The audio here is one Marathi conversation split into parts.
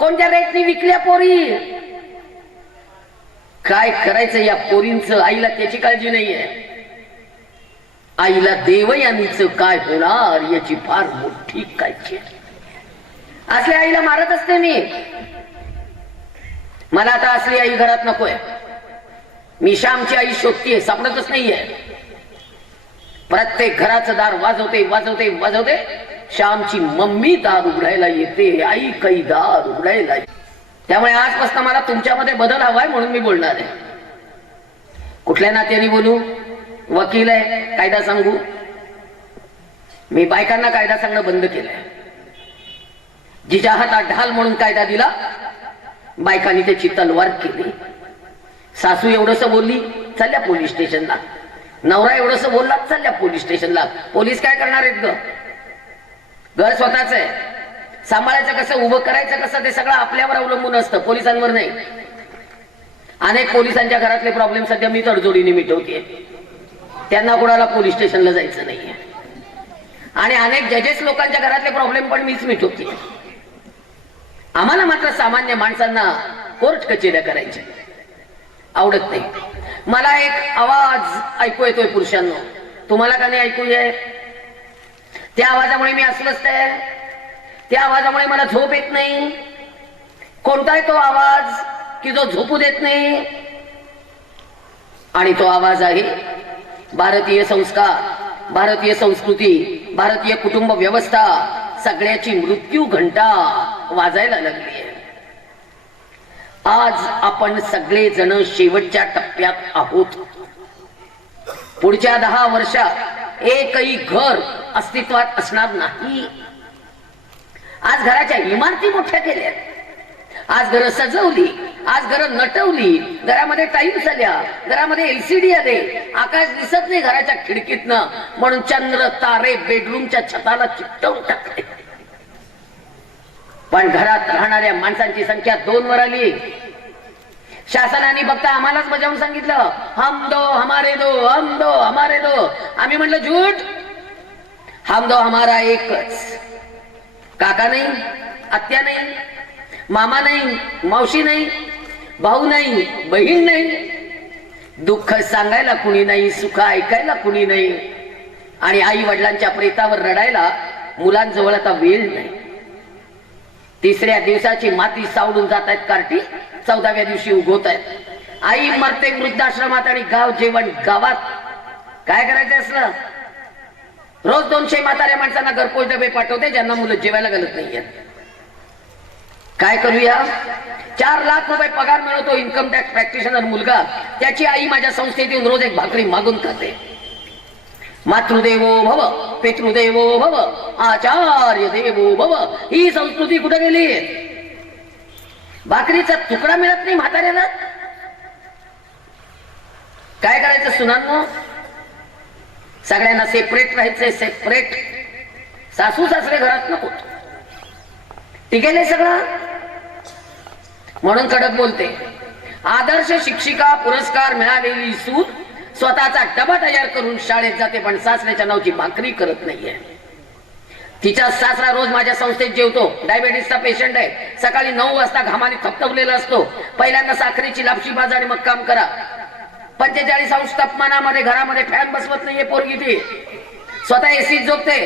कोणत्या रेटनी विकल्या पोरी? काय करायचं या पोरींच? आईला त्याची काळजी नाहीये. आईला देवयानीच काय होणार याची फार मोठी काळजी आहे. असल्या आईला मारत असते मी. मला आता असली आई घरात नकोय. मी श्यामची आई शोधतीये सापडतच नाहीये. प्रत्येक घराचं दार वाजवते वाजवते वाजवते. श्यामची मम्मी दार उघडायला येते आई काही दार उघडायला त्यामुळे आजपासून मला तुमच्यामध्ये बदल हवाय म्हणून मी बोलणार आहे. कुठल्या नात्याने बोलू? वकील आहे कायदा सांगू? मी बायकांना कायदा सांगणं बंद केलंय. जिच्या हातात ढाल म्हणून कायदा दिला बायकांनी त्याची तलवार केली. सासू एवढस बोलली चालल्या पोलीस स्टेशनला. नवरा एवढस बोलला चालल्या पोलीस स्टेशनला. पोलीस काय करणार आहेत ग? घर स्वतःच आहे. सांभाळायचं कसं उभं करायचं कसं ते सगळं आपल्यावर अवलंबून असतं पोलिसांवर नाही. अनेक पोलिसांच्या घरातले प्रॉब्लेम सध्या मी तडजोडीने मिटवते त्यांना कोणाला पोलीस स्टेशनला जायचं नाहीये. आणि अनेक जजेस लोकांच्या घरातले प्रॉब्लेम पण मीच मिटवते आम्हाला मात्र सामान्य माणसांना कोर्ट कचेऱ्या करायच्या आवडत नाही. मला एक आवाज ऐकू येतोय पुरुषांनो. तुम्हाला का नाही ऐकू ये त्या आवाजामुळे मी अस्वस्थ आहे. त्या आवाजामुळे मला झोप येत नाही. कोणता आहे तो आवाज की जो झोपू देत नाही. आणि तो आवाज आहे भारतीय संस्कार भारतीय संस्कृती भारतीय कुटुंब व्यवस्था. सगळ्याची मृत्यू घंटा वाजायला लागली आहे. आज आपण सगळे जण शेवटच्या टप्प्यात आहोत. पुढच्या दहा वर्षात एकही घर अस्तित्वात असणार नाही. आज घराच्या इमारती मोठ्या केल्या आज घरं सजवली आज घरं नटवली घरामध्ये टाईल्स आल्या घरामध्ये एलसीडी आले आकाश दिसत नाही घराच्या खिडकीतनं म्हणून चंद्र तारे बेडरूमच्या छताला चिकटवून टाकले. पण घरात राहणाऱ्या माणसांची संख्या दोन वर आली. शासनाने फक्त आम्हालाच बजावून सांगितलं. हम दो हमारे दो हम दो हमारे दो. आम्ही म्हटलं झूट हम दो हमारा एकच. काका नाही आत्या नाही मामा नाही मावशी नाही भाऊ नाही बहीण नाही. दुःख सांगायला कुणी नाही सुख ऐकायला कुणी नाही. आणि आई वडिलांच्या प्रेतावर रडायला मुलांजवळ आता वेळ नाही. तिसऱ्या दिवसाची माती सावडून जात आहेत कार्टी. चौदाव्या दिवशी उगवत आहेत. आई मरते वृद्धाश्रमात आणि गाव जेवण गावात. काय करायचं असलं? रोज दोनशे म्हाताऱ्या माणसांना घरपोच डबे पाठवते ज्यांना मुलं जेवायला घालत नाहीयेत. काय करूया? चार लाख रुपये पगार मिळवतो इन्कम टॅक्स प्रॅक्टिशनर मुलगा. त्याची आई माझ्या संस्थेत येऊन रोज एक भाकरी मागून खाते. मातृदेवो भव पितृदेवो भव आचार्य देवो भव ही संस्कृती कुठे गेली? भाकरीचा तुकडा मिळत नाही म्हाताऱ्याला? काय करायचं सुनांनो? सगळ्यांना सेपरेट राहायचंय सेपरेट सासू सासरे घरात नको. ठीक आहे सगळं? म्हणून कडक बोलते. आदर्श शिक्षिका पुरस्कार मिळालेली सूत स्वतःचा डबा तयार करून शाळेत जाते पण सासऱ्याच्या नावची भाकरी करत नाहीये. तिचा सासरा रोज माझ्या संस्थेत जेवतो. डायबेटीसचा पेशंट आहे. सकाळी नऊ वाजता घामाने थपथपलेला असतो. पहिल्यांदा साखरेची लापशी बाज आणि मग काम करा. पंचेचाळीस अंश तापमानामध्ये घरामध्ये फॅन बसवत नाहीये पोरगी ती. स्वतः एसी झोपते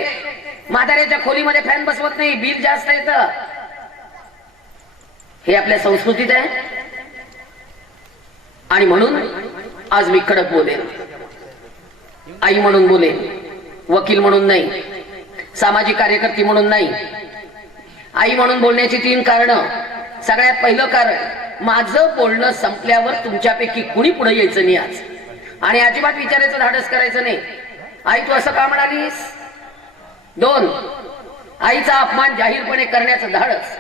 म्हाताऱ्याच्या खोलीमध्ये फॅन बसवत नाही. बिल जास्त येत. हे आपल्या संस्कृतीत आहे. आणि म्हणून आज मी कडक बोलेन. आई म्हणून बोलेन वकील म्हणून नाही सामाजिक कार्यकर्ती म्हणून नाही. आई म्हणून बोलण्याची तीन कारण. सगळ्यात पहिलं कारण माझं बोलणं संपल्यावर तुमच्यापैकी कुणी पुढे यायचं नाही आज. आणि अजिबात विचारायचं धाडस करायचं नाही. आई तू असं का म्हणालीस? दोन आईचा अपमान जाहीरपणे करण्याचं धाडस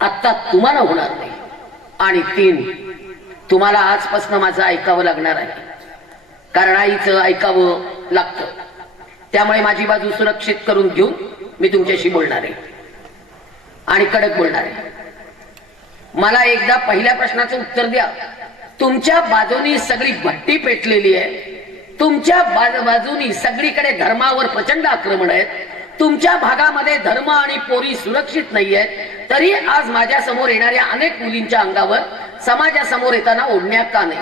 आता तुम्हाला होणार नाही. आणि तीन तुम्हाला आजपासून माझं ऐकावं लागणार आहे. कारण आईचं ऐकावं लागतं. त्यामुळे माझी बाजू सुरक्षित करून घेऊन मी तुमच्याशी बोलणार आहे. आणि कडक बोलणार आहे. मला एकदा पहिल्या प्रश्नाचं उत्तर द्या. तुमच्या बाजूनी सगळी भट्टी पेटलेली आहे. तुमच्या बाजूनी सगळीकडे धर्मावर प्रचंड आक्रमण आहेत. तुमच्या भागामध्ये धर्म आणि पोरी सुरक्षित नाही आहेत तरी आज माझ्यासमोर येणाऱ्या अनेक मुलींच्या अंगावर समाजासमोर येताना ओढण्यात का नाही.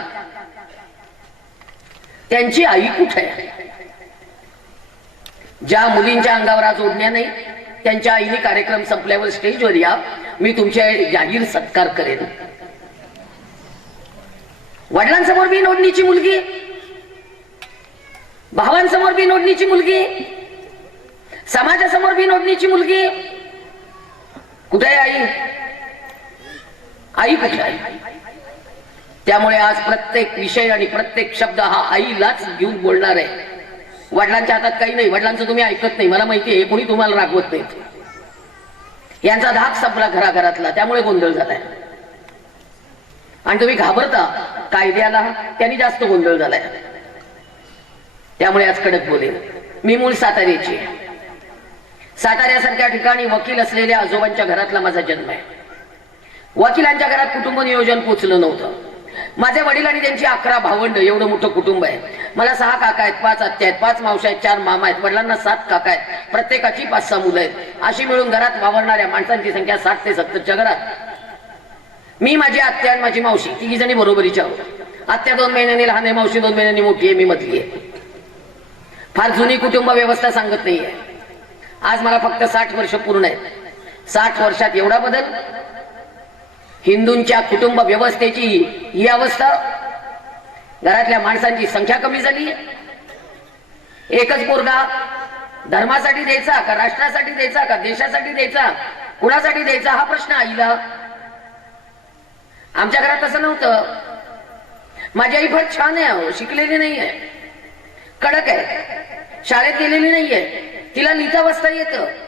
त्यांची आई कुठे आहे? ज्या मुलींच्या अंगावर आज ओढण्या नाही त्यांच्या आईने कार्यक्रम संपल्यावर स्टेजवर या मी तुमच्या जाहीर सत्कार करेन. वडिलांसमोर बी नोंदणीची मुलगी. भावांसमोर बी नोंदणीची मुलगी. समाजासमोर बी नोंदणीची मुलगी. कुठे आई? आई कुठे आहे त्यामुळे आज प्रत्येक विषय आणि प्रत्येक शब्द हा आईलाच घेऊन बोलणार आहे. वडिलांच्या हातात काही नाही. वडिलांचं तुम्ही ऐकत नाही. मला माहिती आहे कोणी तुम्हाला रागवत नाही यांचा धाक संपला घराघरातला. त्यामुळे गोंधळ झालाय. आणि तुम्ही घाबरता. कायद्याला त्यांनी जास्त गोंधळ झालाय. त्यामुळे आज कडक बोलेन मी मूळ साताऱ्याची आहे. साताऱ्यासारख्या ठिकाणी वकील असलेल्या आजोबांच्या घरातला माझा जन्म आहे. वकिलांच्या घरात कुटुंब नियोजन पोचलं नव्हतं. माझे वडील आणि त्यांची अकरा भावंड एवढं मोठं कुटुंब आहे. मला सहा काका आहेत पाच आत्या आहेत पाच मावशा आहेत चार मामा आहेत वडिलांना सात काका आहेत. प्रत्येकाची पाच सहा मुलं आहेत. अशी मिळून घरात वावरणाऱ्या माणसांची संख्या साठ ते सत्तरच्या घरात. मी माझी आत्या आणि माझी मावशी तिघी जणी बरोबरीच्या आहोत. आत्या दोन महिन्यांनी लहान आहे मावशी दोन महिन्यांनी मोठी आहे मी मधली आहे. फार जुनी कुटुंब व्यवस्था सांगत नाहीये. आज मला फक्त साठ वर्ष पूर्ण आहेत. साठ वर्षात एवढा बदल हिंदूंच्या कुटुंब व्यवस्थेची ही अवस्था. घरातल्या माणसांची संख्या कमी झाली. एकच पोरगा धर्मासाठी द्यायचा का राष्ट्रासाठी द्यायचा का देशासाठी द्यायचा? कुणासाठी द्यायचा? हा प्रश्न आईला. आमच्या घरात तसं नव्हतं. माझी आई फार छान आहे शिकलेली शिकलेली नाहीये. कडक आहे. शाळेत गेलेली नाहीये. तिला लिहिता बसता येतं.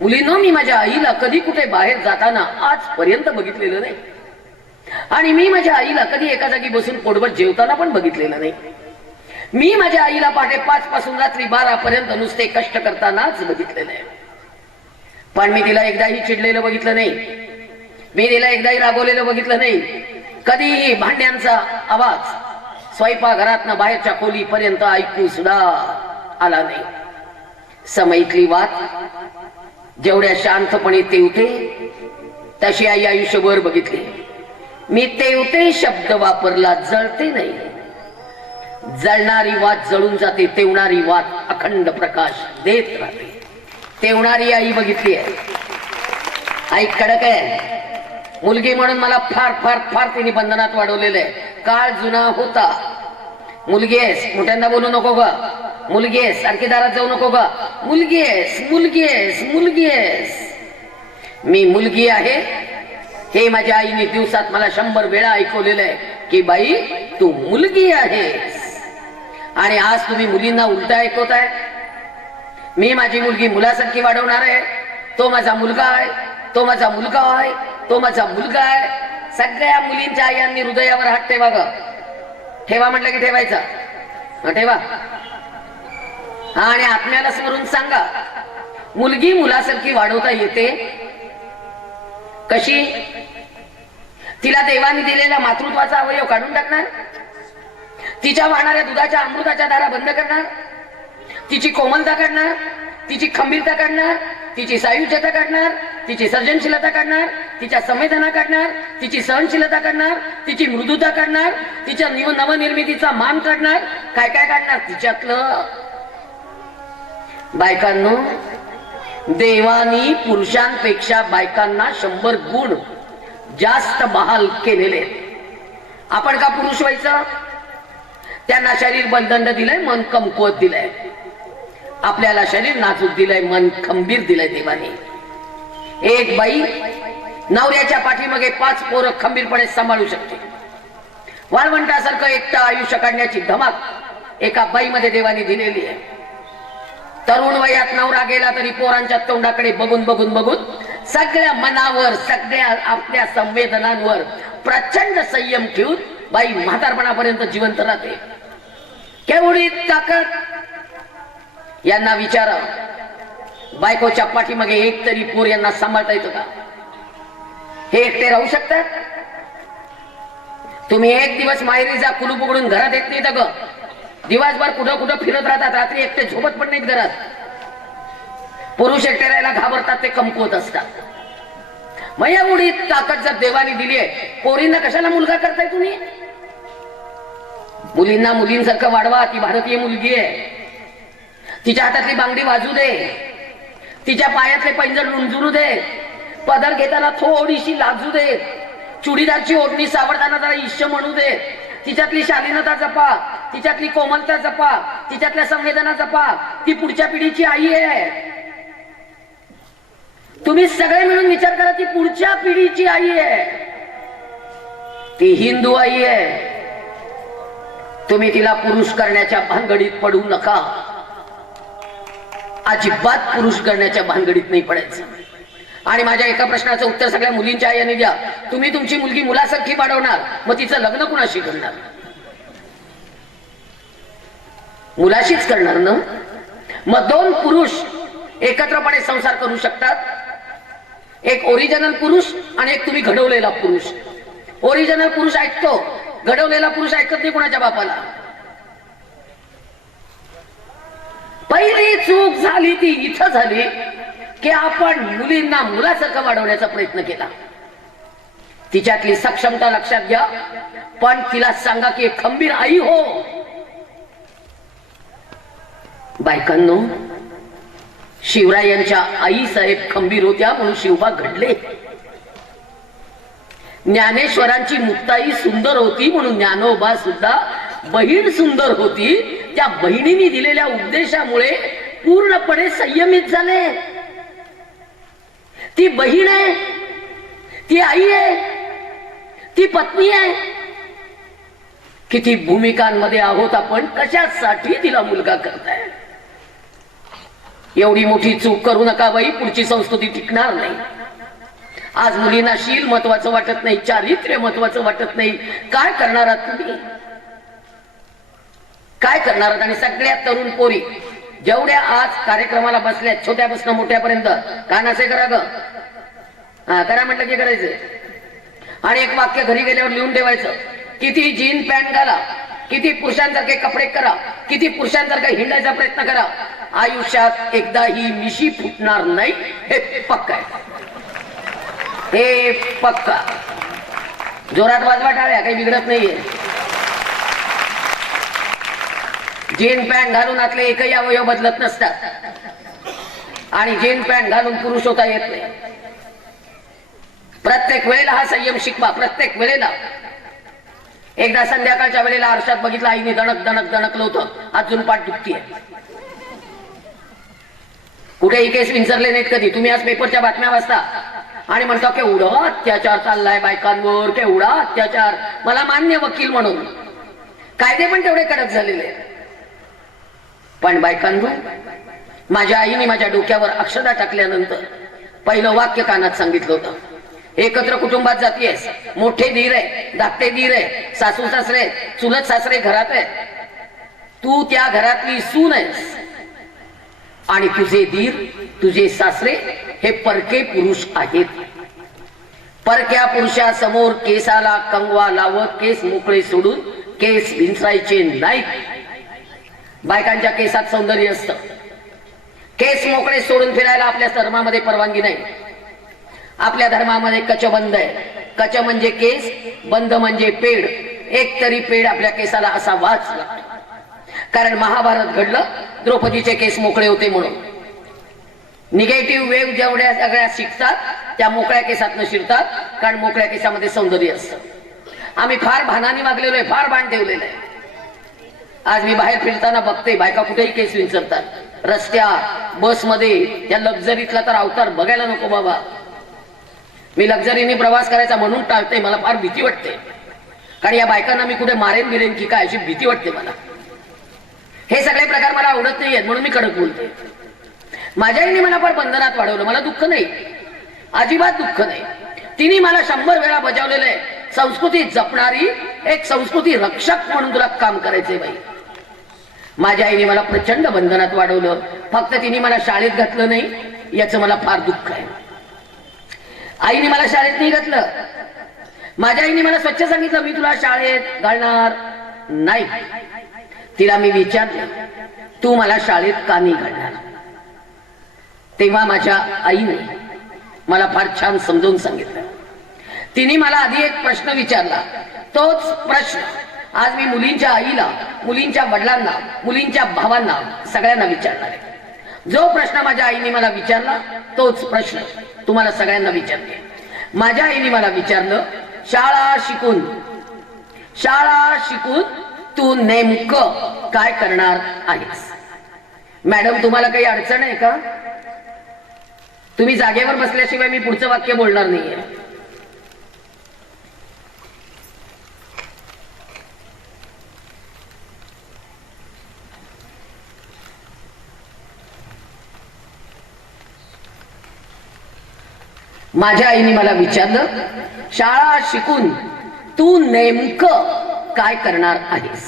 मुलीनं मी माझ्या आईला कधी कुठे बाहेर जाताना आजपर्यंत बघितलेलं नाही. आणि मी माझ्या आईला कधी एका जागी बसून पोटभर जेवताना पण बघितलेलं नाही. मी माझ्या आईला पहाटे पाच पासून रात्री बारा पर्यंत नुसते कष्ट करतानाच बघितलेलं आहे. पण मी तिला एकदाही चिडलेलं बघितलं नाही. मी तिला एकदाही रागवलेलं बघितलं नाही. कधीही भांड्यांचा आवाज स्वयंपाकघरात बाहेरच्या खोलीपर्यंत ऐकू सुद्धा आला नाही. समईतली वाद जेवढ्या शांतपणे तेवते तशी आई आयुष्यभर बघितली. मी तेवते शब्द वापरला जळते नाही. जळणारी वात जळून जाते तेवणारी वात अखंड प्रकाश देत राहते. तेवणारी आई बघितली आहे. आई कडक आहे. मुलगी म्हणून मला फार फार फार तिने बंधनात वाढवलेलं आहे. काळ जुना होता. मुलगी आहेस मोठ्यांदा बोलू नको ग. मुलगी आहेस आणखी दारात जाऊ नको ग. मुलगी आहेस मुलगी आहेस मुलगी आहेस मी मुलगी आहे. हे माझ्या आईने दिवसात मला शंभर वेळा ऐकवलेलं आहे की बाई तू मुलगी आहेस. आणि आज तुम्ही मुलींना उलट ऐकवताय. मी माझी मुलगी मुलासारखी वाढवणार आहे. तो माझा मुलगा आहे. तो माझा मुलगा आहे. तो माझा मुलगा आहे. सगळ्या मुलींच्या आयांनी हृदयावर हात ठेवा ठेवा म्हटलं की ठेवायचा. ठेवा. हा आणि आत्म्याला स्मरून सांगा मुलगी मुलासारखी वाढवता येते? कशी? तिला देवाने दिलेला मातृत्वाचा अवयव काढून टाकणार? तिच्या वाहणाऱ्या दुधाच्या अमृताच्या दारा बंद करणार? तिची कोमलता काढणार? तिची खंबीरता काढणार? तिची सायुज्यता काढणार? तिची सर्जनशीलता काढणार? तिच्या संवेदना काढणार तिची सहनशीलता काढणार तिची मृदुता काढणार तिच्या नवनिर्मितीचा मान काढणार काय काय काढणार तिच्यातलं. बायकांनो देवानी पुरुषांपेक्षा बायकांना शंभर गुण जास्त बहाल केलेले आपण का पुरुष व्हायचं? त्यांना शरीर बंदंड दिलंय मन कमकुवत दिलंय. आपल्याला शरीर नाजूक दिलंय मन खंबीर दिलंय देवाने. एक बाई नवऱ्याच्या पाठीमागे पाच पोरं खंबीरपणे सांभाळू शकते. वाळवंटासारखं एकटं आयुष्य काढण्याची धमाक एका बाईमध्ये देवाने दिलेली आहे. तरुण वयात नवरा गेला तरी पोरांच्या तोंडाकडे बघून बघून बघून सगळ्या मनावर सगळ्या आपल्या संवेदनांवर प्रचंड संयम ठेवून बाई म्हातारपणापर्यंत जिवंत राहते. केवढी ताकद? यांना विचारा बायकोच्या पाठीमागे एक तरी पोर यांना सांभाळता येतं का? हे एकटे राहू शकतात? तुम्ही एक दिवस माहेरी जा कुलूप उघडून घरात येत नाही ग. दिवसभर कुठं कुठं फिरत राहतात रात्री एकटे झोपत पण नाहीत घरात. पुरुष एकटे राहायला घाबरतात ते कमकुवत असतात. मग एवढी ताकद जर देवाने दिली आहे पोरींना कशाला मुलगा करताय तुम्ही? मुलींना मुलींसारखं वाढवा ती भारतीय मुलगी आहे. तिच्या हातातली बांगडी वाजू दे. तिच्या पायातले पैंजण रुंजुरू दे. पदर घेताना थोडीशी लाजू दे. चुडीदारची ओढणी सावरताना जरा इश्य म्हणू दे. तिच्यातली शालीनता जपा. तिच्यातली कोमलता जपा. तिच्यातल्या संवेदना जपा. ती पुढच्या पिढीची आई आहे. तुम्ही सगळे मिळून विचार करा ती पुढच्या पिढीची आई आहे. ती हिंदू आई आहे. तुम्ही तिला पुरुष करण्याच्या भानगडीत पडू नका. अजिबात पुरुष करण्याच्या भानगडीत नाही पडायचं. आणि माझ्या एका प्रश्नाचं उत्तर सगळ्या मुलींच्या आईने द्या. तुम्ही तुमची मुलगी मुलासारखी वाढवणार मग तिचं लग्न कुणाशी करणार मुलाशीच करणार ना? मग दोन पुरुष एकत्रपणे संसार करू शकतात. एक ओरिजिनल पुरुष आणि एक तुम्ही घडवलेला पुरुष. ओरिजिनल पुरुष ऐकतो घडवलेला पुरुष ऐकत नाही कुणाच्या बापाला. पहिली चूक झाली ती इथं झाली की आपण मुलींना मुलासारखं वाढवण्याचा प्रयत्न केला. तिच्यातली सक्षमता लक्षात घ्या पण तिला सांगा की खंबीर आई हो. बायकांनो शिवरायांच्या आई साहेब खंबीर होत्या म्हणून शिवबा घडले. ज्ञानेश्वरांची मुक्ताई सुंदर होती म्हणून ज्ञानोबा सुद्धा बहीण सुंदर होती त्या बहिणीने दिलेल्या उपदेशामुळे पूर्णपणे संयमित झाले. ती बहीण आहे ती आई आहे ती पत्नी आहे. किती भूमिकांमध्ये आहोत आपण कशासाठी तिला मुलगा करताय? एवढी मोठी चूक करू नका बाई पुढची संस्कृती टिकणार नाही. आज मुलींना शील महत्वाचं वाटत नाही चारित्र्य महत्वाचं वाटत नाही. काय करणार आहात तुम्ही? काय करणार? आणि सगळ्या तरुण पोरी जेवढ्या आज कार्यक्रमाला बसल्या छोट्यापासून मोठ्यापर्यंत कानाचे करा ग? हा करा म्हटलं की करायचं. आणि एक वाक्य घरी गेल्यावर लिहून ठेवायचं. किती जीन पॅन्ट घाला किती पुरुषांसारखे कपडे करा किती पुरुषांसारखा हिंडायचा प्रयत्न करा. आयुष्यात एकदा ही मिशी फुटणार नाही हे पक्क आहे. हे पक्का. जोरात वाजवा टाळ्या काही बिघडत नाहीये. जीन पॅन्ट घालून आतले एकही अवयव बदलत नसतात. आणि जीन पॅन्ट घालून पुरुष होता येत नाही. प्रत्येक वेळेला हा संयम शिकवा प्रत्येक वेळेला. एकदा संध्याकाळच्या वेळेला आरशात बघितलं आईने दणक दणक दणकलं होतं अजून पाठ दुखतीये. कुठेही केस विंचरले नाहीत कधी. तुम्ही आज पेपरच्या बातम्या वाचता. आणि म्हणतो केवढा अत्याचार चाललाय बायकांवर केवढा अत्याचार. मला मान्य वकील म्हणून. कायदे पण तेवढे कडक झालेले आहेत. पण बायकांवर माझ्या आईने माझ्या डोक्यावर अक्षदा टाकल्यानंतर पहिलं वाक्य कानात सांगितलं होतं. एकत्र कुटुंबात जातीयस मोठे धीर आहे. धाकटे धीर आहे. सासू सासरे चुलत सासरे घरात आहे तू त्या घरातली सून आहेस. आणि तुझे धीर तुझे सासरे हे परके पुरुष आहेत. परक्या पुरुषासमोर केसाला कंगवा लावत केस मोकळे सोडून केस भिंचायचे नाहीत. बायकांच्या केसात सौंदर्य असतं. केस मोकळे सोडून फिरायला आपल्या धर्मामध्ये परवानगी नाही. आपल्या धर्मामध्ये कच बंद आहे. कच म्हणजे केस बंद म्हणजे पेड. एक तरी पेड आपल्या केसाला असा वाच लागतो. कारण महाभारत घडलं द्रौपदीचे केस मोकळे होते म्हणून. निगेटिव्ह वेव जेवढ्या सगळ्या शिकतात त्या मोकळ्या केसात न शिरतात कारण मोकळ्या केसामध्ये सौंदर्य असतं. आम्ही फार भानाने मागलेलो आहे फार भान ठेवलेलं आहे. आज मी बाहेर फिरताना बघते बायका कुठेही केस विंचरतात. रस्त्या बसमध्ये त्या लक्झरीतला तर अवतार बघायला नको बाबा. मी लक्झरीने प्रवास करायचा म्हणून टाळते मला फार भीती वाटते. कारण या बायकांना मी कुठे मारेन बिरेन की काय अशी भीती वाटते मला. हे सगळे प्रकार मला आवडत नाहीयेत म्हणून मी कडक बोलते. माझ्या आईने मला फार बंधनात वाढवलं मला दुःख नाही. अजिबात दुःख नाही. तिने मला शंभर वेळा बजावलेलं आहे संस्कृती जपणारी एक संस्कृती रक्षक म्हणून तुला काम करायचंय बाई. माझ्या आईने मला प्रचंड बंधनात वाढवलं. फक्त तिने मला शाळेत घातलं नाही याचं मला फार दुःख आहे. आईने मला शाळेत नाही घातलं. माझ्या आईने मला स्वच्छ सांगितलं मी तुला शाळेत घालणार नाही. तिला मी विचारलं तू मला शाळेत का नाही घालणार? तेव्हा माझ्या आईने मला फार छान समजवून सांगितलं. तिने मला आधी एक प्रश्न विचारला. तोच प्रश्न आज मी मुलींच्या आईला मुलींच्या वडिलांना मुलींच्या भावांना सगळ्यांना विचारणार आहे. जो प्रश्न माझ्या आईने मला विचारला तोच प्रश्न तुम्हाला सगळ्यांना विचारते. माझ्या आईने मला विचारलं शाळा शिकून शाळा शिकून तू नेमकं काय करणार आहेस? मॅडम तुम्हाला काही अडचण आहे का? तुम्ही जागेवर बसल्याशिवाय मी पुढचं वाक्य बोलणार नाहीये. माझ्या आईने मला विचारलं शाळा शिकून तू नेमकं काय करणार आहेस?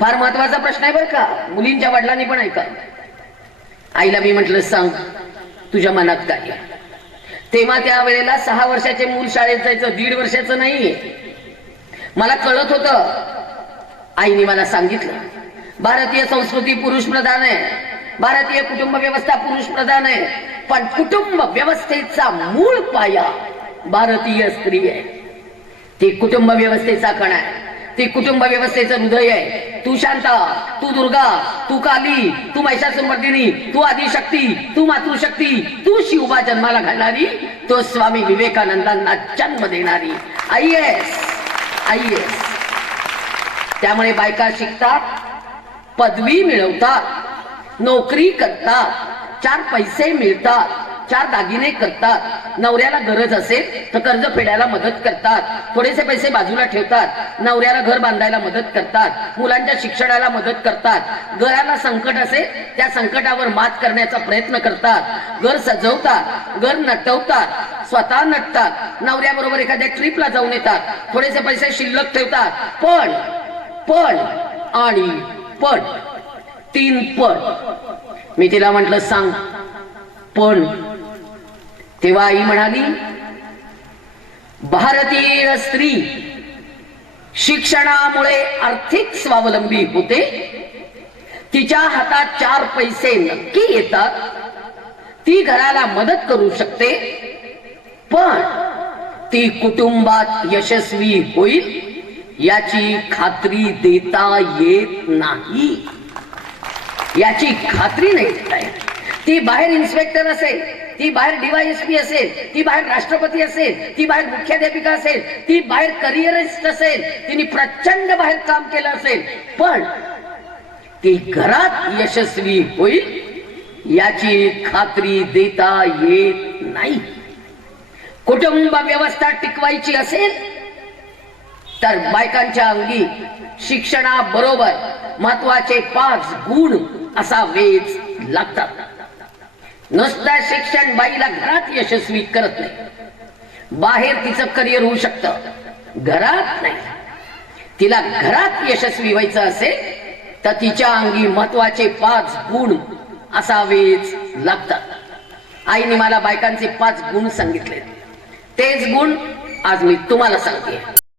फार महत्त्वाचा प्रश्न आहे बरं का. मुलींच्या वडिलांनी पण ऐका. आईला मी म्हटलं सांग तुझ्या मनात काय तेव्हा त्या वेळेला सहा वर्षाचे मूल शाळेत जायचं दीड वर्षाचं नाहीये. मला कळत होत. आईने मला सांगितलं भारतीय संस्कृती पुरुष प्रधान आहे. भारतीय कुटुंब व्यवस्था पुरुष प्रधान आहे. पण कुटुंब व्यवस्थेचा मूळ पाया भारतीय स्त्री आहे. ती कुटुंब व्यवस्थेचा कण आहे. ती कुटुंब व्यवस्थेचं हृदय आहे. तू शांता तू दुर्गा तू काली तू महिषासुमर्दिनी तू आदिशक्ती तू मातृशक्ती तू शिवबा जन्माला घालणारी तो स्वामी विवेकानंदांना जन्म देणारी. आई एस आई एस त्यामुळे बायका शिकतात पदवी मिळवतात नोकरी करतात चार पैसे मिळतात. चार दागिने करतात. नवऱ्याला गरज असेल तर कर्ज फेडायला मदत करतात. थोडेसे पैसे बाजूला ठेवतात. नवऱ्याला घर बांधायला मदत करतात. मुलांच्या शिक्षणाला मदत करतात. घराला संकट असेल त्या संकटावर मात करण्याचा प्रयत्न करतात. घर सजवतात. घर नटवतात. स्वतः नटतात. नवऱ्याबरोबर एखाद्या ट्रिपला जाऊन येतात. थोडेसे पैसे शिल्लक ठेवतात. पण पण आणि पण. तीन पण. मी तिला म्हंटल सांग. पण तेव्हा आई म्हणाली भारतीय स्त्री शिक्षणामुळे आर्थिक स्वावलंबी होते. तिच्या हातात चार पैसे नक्की येतात. ती घराला मदत करू शकते पण ती कुटुंबात यशस्वी होईल याची खात्री देता येत नाही. याची खात्री नाही देता ती बाहेर इन्स्पेक्टर असेल ती बाहेर डीवायएसपी असेल ती बाहेर राष्ट्रपती असेल ती बाहेर मुख्याध्यापिका असेल ती बाहेर करिअरिस्ट असेल तिने प्रचंड बाहेर काम केलं असेल पण ती घरात यशस्वी होईल याची खात्री देता येत नाही. कुटुंब व्यवस्था टिकवायची असेल तर बायकांच्या अंगी शिक्षणाबरोबर महत्त्वाचे पाच गुण असा वेज लागतात? नुसतं शिक्षण बाईला घरात यशस्वी करत नाही. बाहेर तिचं करिअर होऊ शकतं. घरात नाही. तिला घरात यशस्वी व्हायचं असेल तर तिच्या अंगी महत्त्वाचे पाच गुण असावेच लागतात. आईने मला बायकांचे पाच गुण सांगितले तेच गुण आज मी तुम्हाला सांगते.